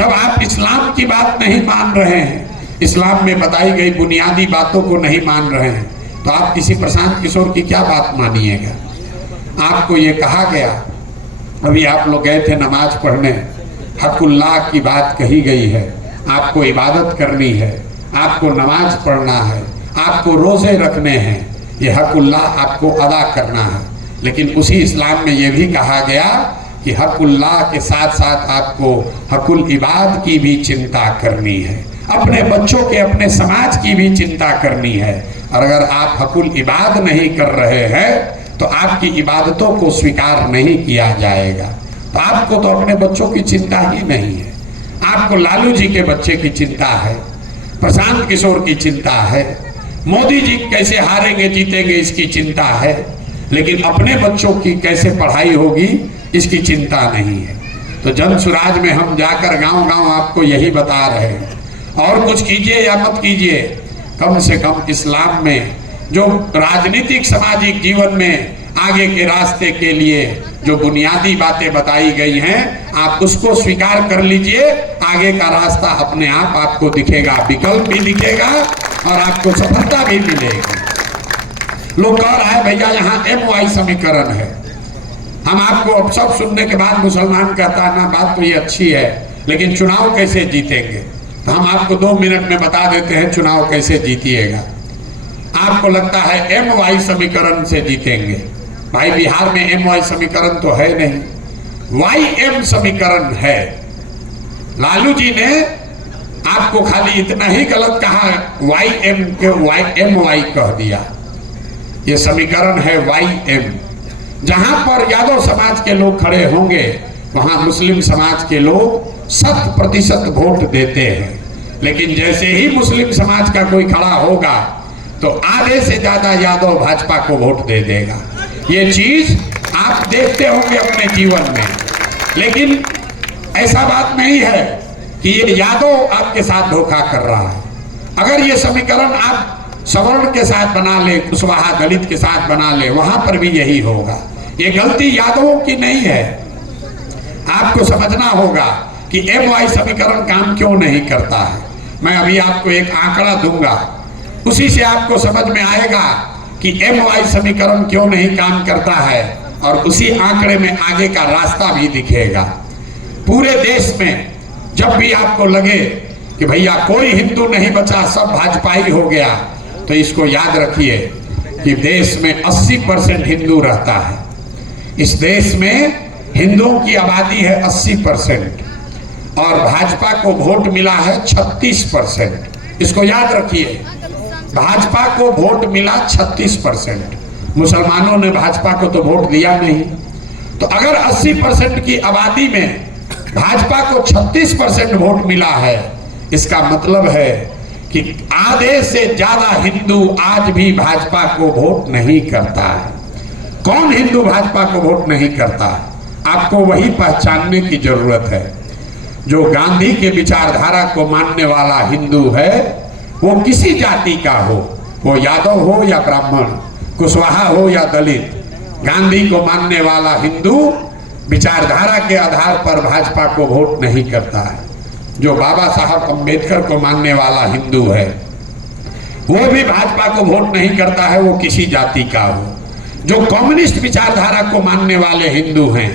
जब आप इस्लाम की बात नहीं मान रहे हैं, इस्लाम में बताई गई बुनियादी बातों को नहीं मान रहे हैं, तो आप किसी प्रशांत किशोर की क्या बात मानिएगा। आपको ये कहा गया, अभी आप लोग गए थे नमाज पढ़ने, हक़ुल्लाह की बात कही गई है, आपको इबादत करनी है, आपको नमाज पढ़ना है, आपको रोज़े रखने हैं, ये हक़ुल्लाह आपको अदा करना है। लेकिन उसी इस्लाम में ये भी कहा गया कि हक़ुल्लाह के साथ साथ आपको हक़ुल इबाद की भी चिंता करनी है, अपने बच्चों के, अपने समाज की भी चिंता करनी है। और अगर आप हक़ुल इबाद नहीं कर रहे हैं तो आपकी इबादतों को स्वीकार नहीं किया जाएगा। तो आपको तो अपने बच्चों की चिंता ही नहीं है, आपको लालू जी के बच्चे की चिंता है, प्रशांत किशोर की चिंता है, मोदी जी कैसे हारेंगे जीतेंगे इसकी चिंता है, लेकिन अपने बच्चों की कैसे पढ़ाई होगी इसकी चिंता नहीं है। तो जन सुराज में हम जाकर गांव गांव आपको यही बता रहे हैं, और कुछ कीजिए या मत कीजिए, कम से कम इस्लाम में जो राजनीतिक सामाजिक जीवन में आगे के रास्ते के लिए जो बुनियादी बातें बताई गई हैं, आप उसको स्वीकार कर लीजिए। आगे का रास्ता अपने आप आपको दिखेगा, विकल्प भी दिखेगा और आपको सफलता भी मिलेगी। लोग कह रहा है भैया यहाँ MY समीकरण है, हम आपको अब सब सुनने के बाद मुसलमान कहता है ना बात तो ये अच्छी है, लेकिन चुनाव कैसे जीतेंगे, तो हम आपको 2 मिनट में बता देते हैं चुनाव कैसे जीतिएगा। आपको लगता है MY समीकरण से जीतेंगे, भाई बिहार में MY समीकरण तो है नहीं, YM समीकरण है। लालू जी ने आपको खाली इतना ही गलत कहा, YM के MY कह दिया, ये समीकरण है YM। जहां पर यादव समाज के लोग खड़े होंगे वहां मुस्लिम समाज के लोग 100% वोट देते हैं, लेकिन जैसे ही मुस्लिम समाज का कोई खड़ा होगा तो आधे से ज्यादा यादव भाजपा को वोट दे देगा। ये चीज आप देखते होंगे अपने जीवन में, लेकिन ऐसा बात नहीं है कि ये यादव आपके साथ धोखा कर रहा है। अगर ये समीकरण आप सवर्ण के साथ बना ले, कुशवाहा दलित के साथ बना ले, वहां पर भी यही होगा। ये गलती यादवों की नहीं है, आपको समझना होगा कि MY समीकरण काम क्यों नहीं करता है। मैं अभी आपको एक आंकड़ा दूंगा, उसी से आपको समझ में आएगा कि MY समीकरण क्यों नहीं काम करता है, और उसी आंकड़े में आगे का रास्ता भी दिखेगा। पूरे देश में जब भी आपको लगे कि भैया कोई हिंदू नहीं बचा, सब भाजपाई हो गया, तो इसको याद रखिए कि देश में 80% हिंदू रहता है। इस देश में हिंदुओं की आबादी है 80% और भाजपा को वोट मिला है 36%। इसको याद रखिए, भाजपा को वोट मिला 36%, मुसलमानों ने भाजपा को तो वोट दिया नहीं। तो अगर 80% की आबादी में भाजपा को 36% वोट मिला है, इसका मतलब है कि आधे से ज्यादा हिंदू आज भी भाजपा को वोट नहीं करता है। कौन हिंदू भाजपा को वोट नहीं करता है? आपको वही पहचानने की जरूरत है। जो गांधी के विचारधारा को मानने वाला हिंदू है, वो किसी जाति का हो, वो यादव हो या ब्राह्मण, कुशवाहा हो या दलित, गांधी को मानने वाला हिंदू विचारधारा के आधार पर भाजपा को वोट नहीं करता है। जो बाबा साहब अम्बेडकर को मानने वाला हिंदू है, वो भी भाजपा को वोट नहीं करता है, वो किसी जाति का हो। जो कम्युनिस्ट विचारधारा को मानने वाले हिंदू हैं,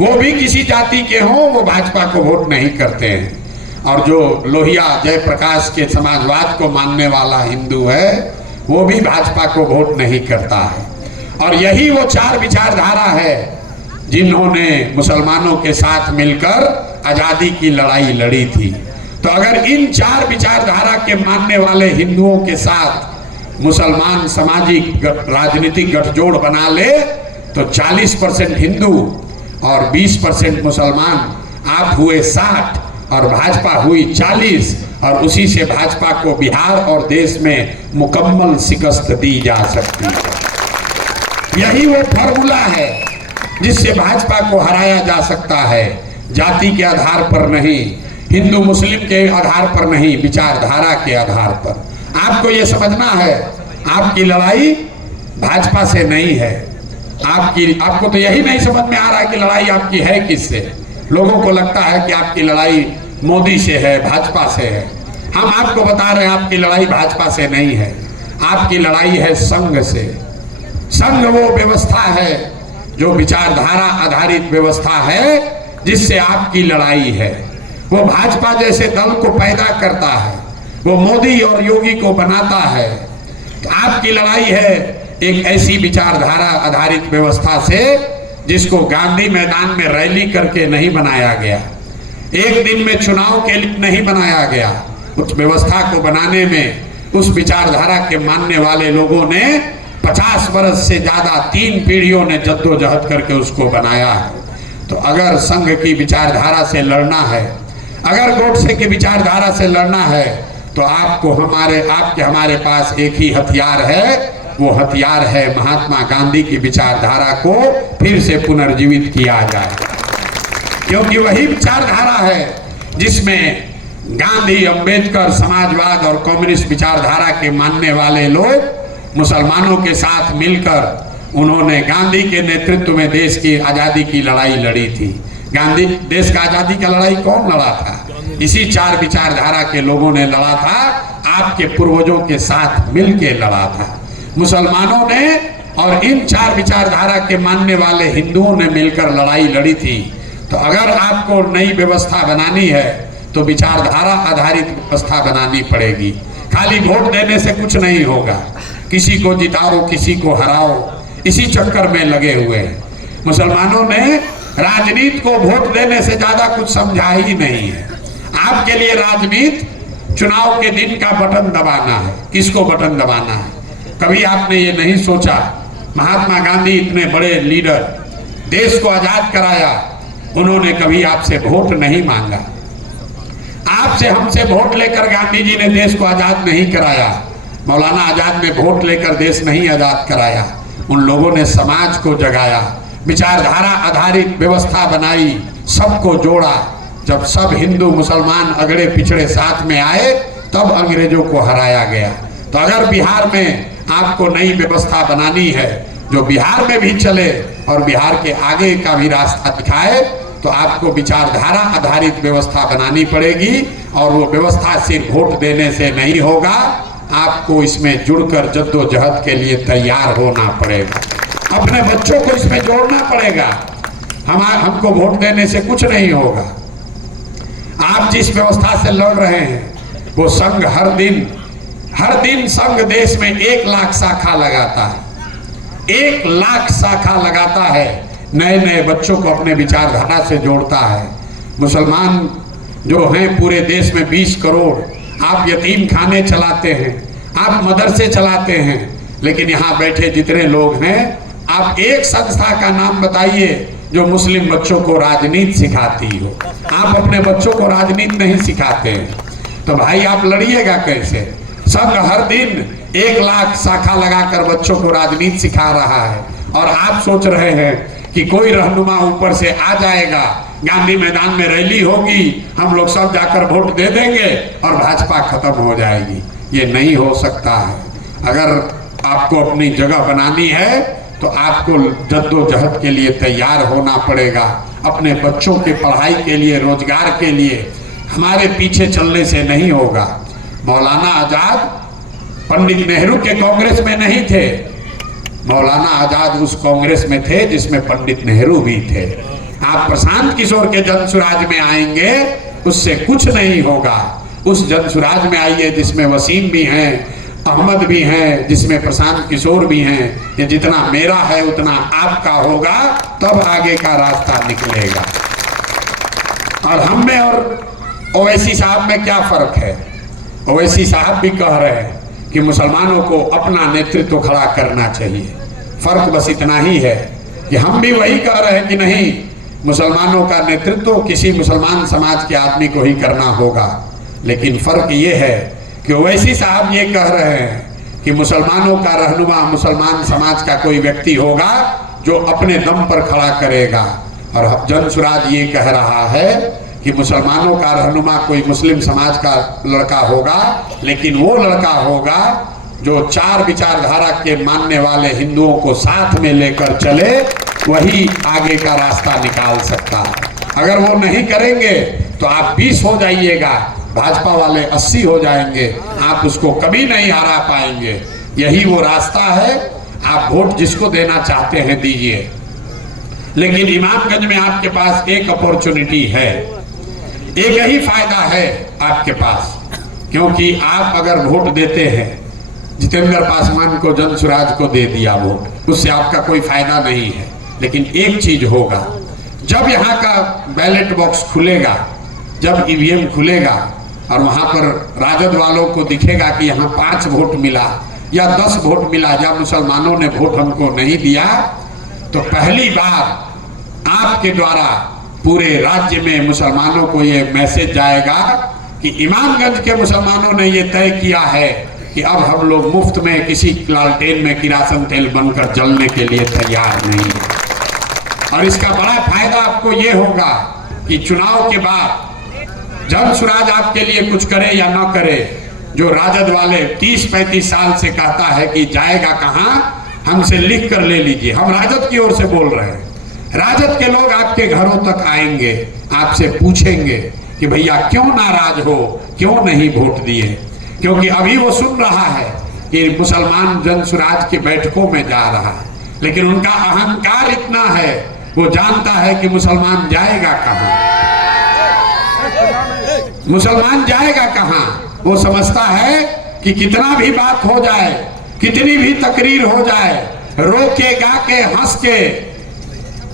वो भी किसी जाति के हों, वो भाजपा को वोट नहीं करते हैं। और जो लोहिया जयप्रकाश के समाजवाद को मानने वाला हिंदू है, वो भी भाजपा को वोट नहीं करता है। और यही वो 4 विचारधारा है जिन्होंने मुसलमानों के साथ मिलकर आजादी की लड़ाई लड़ी थी। तो अगर इन 4 विचारधारा के मानने वाले हिंदुओं के साथ मुसलमान सामाजिक राजनीतिक गठजोड़ बना ले तो 40% हिंदू और 20% मुसलमान, आप हुए 60 और भाजपा हुई 40, और उसी से भाजपा को बिहार और देश में मुकम्मल शिकस्त दी जा सकती है। यही वो फॉर्मूला है जिससे भाजपा को हराया जा सकता है, जाति के आधार पर नहीं, हिंदू मुस्लिम के आधार पर नहीं, विचारधारा के आधार पर। आपको ये समझना है, आपकी लड़ाई भाजपा से नहीं है। आपको तो यही नहीं समझ में आ रहा है कि लड़ाई आपकी है किससे। लोगों को लगता है कि आपकी लड़ाई मोदी से है, भाजपा से है। हम आपको बता रहे हैं आपकी लड़ाई भाजपा से नहीं है, आपकी लड़ाई है संघ से। संघ वो व्यवस्था है जो विचारधारा आधारित व्यवस्था है जिससे आपकी लड़ाई है। वो भाजपा जैसे दल को पैदा करता है, वो मोदी और योगी को बनाता है। तो आपकी लड़ाई है एक ऐसी विचारधारा आधारित व्यवस्था से जिसको गांधी मैदान में रैली करके नहीं बनाया गया, एक दिन में चुनाव के लिए नहीं बनाया गया। उस व्यवस्था को बनाने में उस विचारधारा के मानने वाले लोगों ने 50 वर्ष से ज्यादा 3 पीढ़ियों ने जद्दोजहद करके उसको बनाया है। तो अगर संघ की विचारधारा से लड़ना है, अगर गोडसे की विचारधारा से लड़ना है, तो आपको हमारे पास एक ही हथियार है। वो हथियार है महात्मा गांधी की विचारधारा को फिर से पुनर्जीवित किया जाए, क्योंकि वही विचारधारा है जिसमें गांधी, अंबेडकर, समाजवाद और कम्युनिस्ट विचारधारा के मानने वाले लोग मुसलमानों के साथ मिलकर उन्होंने गांधी के नेतृत्व में देश की आजादी की लड़ाई लड़ी थी। गांधी देश का आजादी का लड़ाई कौन लड़ा था? इसी 4 विचारधारा के लोगों ने लड़ा था, आपके पूर्वजों के साथ मिलकर लड़ा था। मुसलमानों ने और इन 4 विचारधारा के मानने वाले हिंदुओं ने मिलकर लड़ाई लड़ी थी। तो अगर आपको नई व्यवस्था बनानी है तो विचारधारा आधारित व्यवस्था बनानी पड़ेगी। खाली वोट देने से कुछ नहीं होगा, किसी को जिताओ किसी को हराओ, इसी चक्कर में लगे हुए हैं। मुसलमानों ने राजनीति को वोट देने से ज्यादा कुछ समझा ही नहीं है। आपके लिए राजनीति चुनाव के दिन का बटन दबाना है। किसको बटन दबाना है? कभी आपने ये नहीं सोचा महात्मा गांधी इतने बड़े लीडर, देश को आजाद कराया, उन्होंने कभी आपसे वोट नहीं मांगा। आपसे हमसे वोट लेकर गांधी जी ने देश को आजाद नहीं कराया, मौलाना आजाद ने वोट लेकर देश नहीं आजाद कराया। उन लोगों ने समाज को जगाया, विचारधारा आधारित व्यवस्था बनाई, सबको जोड़ा। जब सब हिंदू मुसलमान अगड़े पिछड़े साथ में आए तब अंग्रेजों को हराया गया। तो अगर बिहार में आपको नई व्यवस्था बनानी है जो बिहार में भी चले और बिहार के आगे का भी रास्ता दिखाए, तो आपको विचारधारा आधारित व्यवस्था बनानी पड़ेगी। और वो व्यवस्था सिर्फ वोट देने से नहीं होगा, आपको इसमें जुड़कर जद्दोजहद के लिए तैयार होना पड़ेगा, अपने बच्चों को इसमें जोड़ना पड़ेगा। हमको वोट देने से कुछ नहीं होगा। आप जिस व्यवस्था से लड़ रहे हैं वो संघ हर दिन संघ देश में 1 लाख शाखा लगाता है, 1 लाख शाखा लगाता है, नए नए बच्चों को अपने विचारधारा से जोड़ता है। मुसलमान जो हैं पूरे देश में 20 करोड़, आप यतीम खाने चलाते हैं, आप मदरसे चलाते हैं, लेकिन यहाँ बैठे जितने लोग हैं, आप एक संस्था का नाम बताइए जो मुस्लिम बच्चों को राजनीति सिखाती हो। आप अपने बच्चों को राजनीति नहीं सिखाते हैं, तो भाई आप लड़िएगा कैसे? संघ हर दिन 1 लाख शाखा लगाकर बच्चों को राजनीति सिखा रहा है, और आप सोच रहे हैं कि कोई रहनुमा ऊपर से आ जाएगा, गांधी मैदान में रैली होगी, हम लोग सब जाकर वोट दे देंगे और भाजपा खत्म हो जाएगी। ये नहीं हो सकता है। अगर आपको अपनी जगह बनानी है तो आपको जद्दोजहद के लिए तैयार होना पड़ेगा। अपने बच्चों के पढ़ाई के लिए, रोजगार के लिए हमारे पीछे चलने से नहीं होगा। मौलाना आजाद पंडित नेहरू के कांग्रेस में नहीं थे, मौलाना आजाद उस कांग्रेस में थे जिसमें पंडित नेहरू भी थे। आप प्रशांत किशोर के जनसुराज में आएंगे, उससे कुछ नहीं होगा। उस जनसुराज में आइए जिसमें वसीम भी हैं, अहमद भी हैं, जिसमें प्रशांत किशोर भी हैं। ये जितना मेरा है उतना आपका होगा, तब आगे का रास्ता निकलेगा। और हम में और ओवैसी साहब में क्या फर्क है? ओवैसी साहब भी कह रहे हैं कि मुसलमानों को अपना नेतृत्व खड़ा करना चाहिए। फर्क बस इतना ही है कि हम भी वही कह रहे हैं कि नहीं, मुसलमानों का नेतृत्व किसी मुसलमान समाज के आदमी को ही करना होगा। लेकिन फर्क ये है कि ओवैसी साहब ये कह रहे हैं कि मुसलमानों का रहनुमा मुसलमान समाज का कोई व्यक्ति होगा जो अपने दम पर खड़ा करेगा। और जनसुराज ये कह रहा है कि मुसलमानों का रहनुमा कोई मुस्लिम समाज का लड़का होगा, लेकिन वो लड़का होगा जो 4 विचारधारा के मानने वाले हिंदुओं को साथ में लेकर चले, वही आगे का रास्ता निकाल सकता है। अगर वो नहीं करेंगे तो आप 20 हो जाइएगा, भाजपा वाले 80 हो जाएंगे, आप उसको कभी नहीं हरा पाएंगे। यही वो रास्ता है। आप वोट जिसको देना चाहते हैं दीजिए, लेकिन इमामगंज में आपके पास एक अपॉर्चुनिटी है, एक ही फायदा है आपके पास, क्योंकि आप अगर वोट देते हैं, जितेंद्र पासवान को, जनसुराज को दे दिया वोट, उससे आपका कोई फायदा नहीं है। लेकिन एक चीज होगा, जब यहाँ का बैलेट बॉक्स खुलेगा, जब ईवीएम खुलेगा और वहां पर राजद वालों को दिखेगा कि यहाँ 5 वोट मिला या 10 वोट मिला, या मुसलमानों ने वोट हमको नहीं दिया, तो पहली बार आपके द्वारा पूरे राज्य में मुसलमानों को ये मैसेज जाएगा कि इमामगंज के मुसलमानों ने ये तय किया है कि अब हम लोग मुफ्त में किसी लालटेन में किरासन तेल बनकर जलने के लिए तैयार नहीं है। और इसका बड़ा फायदा आपको ये होगा कि चुनाव के बाद जनसुराज आपके लिए कुछ करे या ना करे, जो राजद वाले 30-35 साल से कहता है कि जाएगा कहां, हमसे लिख कर ले लीजिए। हम राजद की ओर से बोल रहे हैं, राजद के लोग आपके घरों तक आएंगे, आपसे पूछेंगे कि भैया क्यों नाराज हो, क्यों नहीं वोट दिए। क्योंकि अभी वो सुन रहा है कि मुसलमान जनसुराज की बैठकों में जा रहा है, लेकिन उनका अहंकार इतना है, वो जानता है कि मुसलमान जाएगा कहां, मुसलमान जाएगा कहां। वो समझता है कि कितना भी बात हो जाए, कितनी भी तकरीर हो जाए, रोके गा के हंस के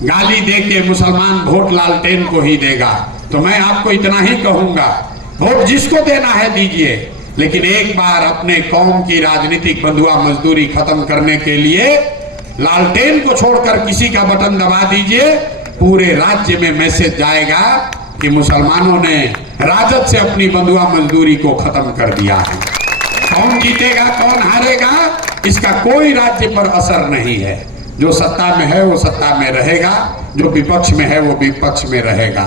गाली दे के मुसलमान वोट लालटेन को ही देगा। तो मैं आपको इतना ही कहूंगा, वोट जिसको देना है दीजिए, लेकिन एक बार अपने कौम की राजनीतिक बंधुआ मजदूरी खत्म करने के लिए लालटेन को छोड़कर किसी का बटन दबा दीजिए। पूरे राज्य में मैसेज जाएगा कि मुसलमानों ने राजद से अपनी बंधुआ मजदूरी को खत्म कर दिया है। कौन जीतेगा कौन हारेगा इसका कोई राज्य पर असर नहीं है। जो सत्ता में है वो सत्ता में रहेगा, जो विपक्ष में है वो विपक्ष में रहेगा।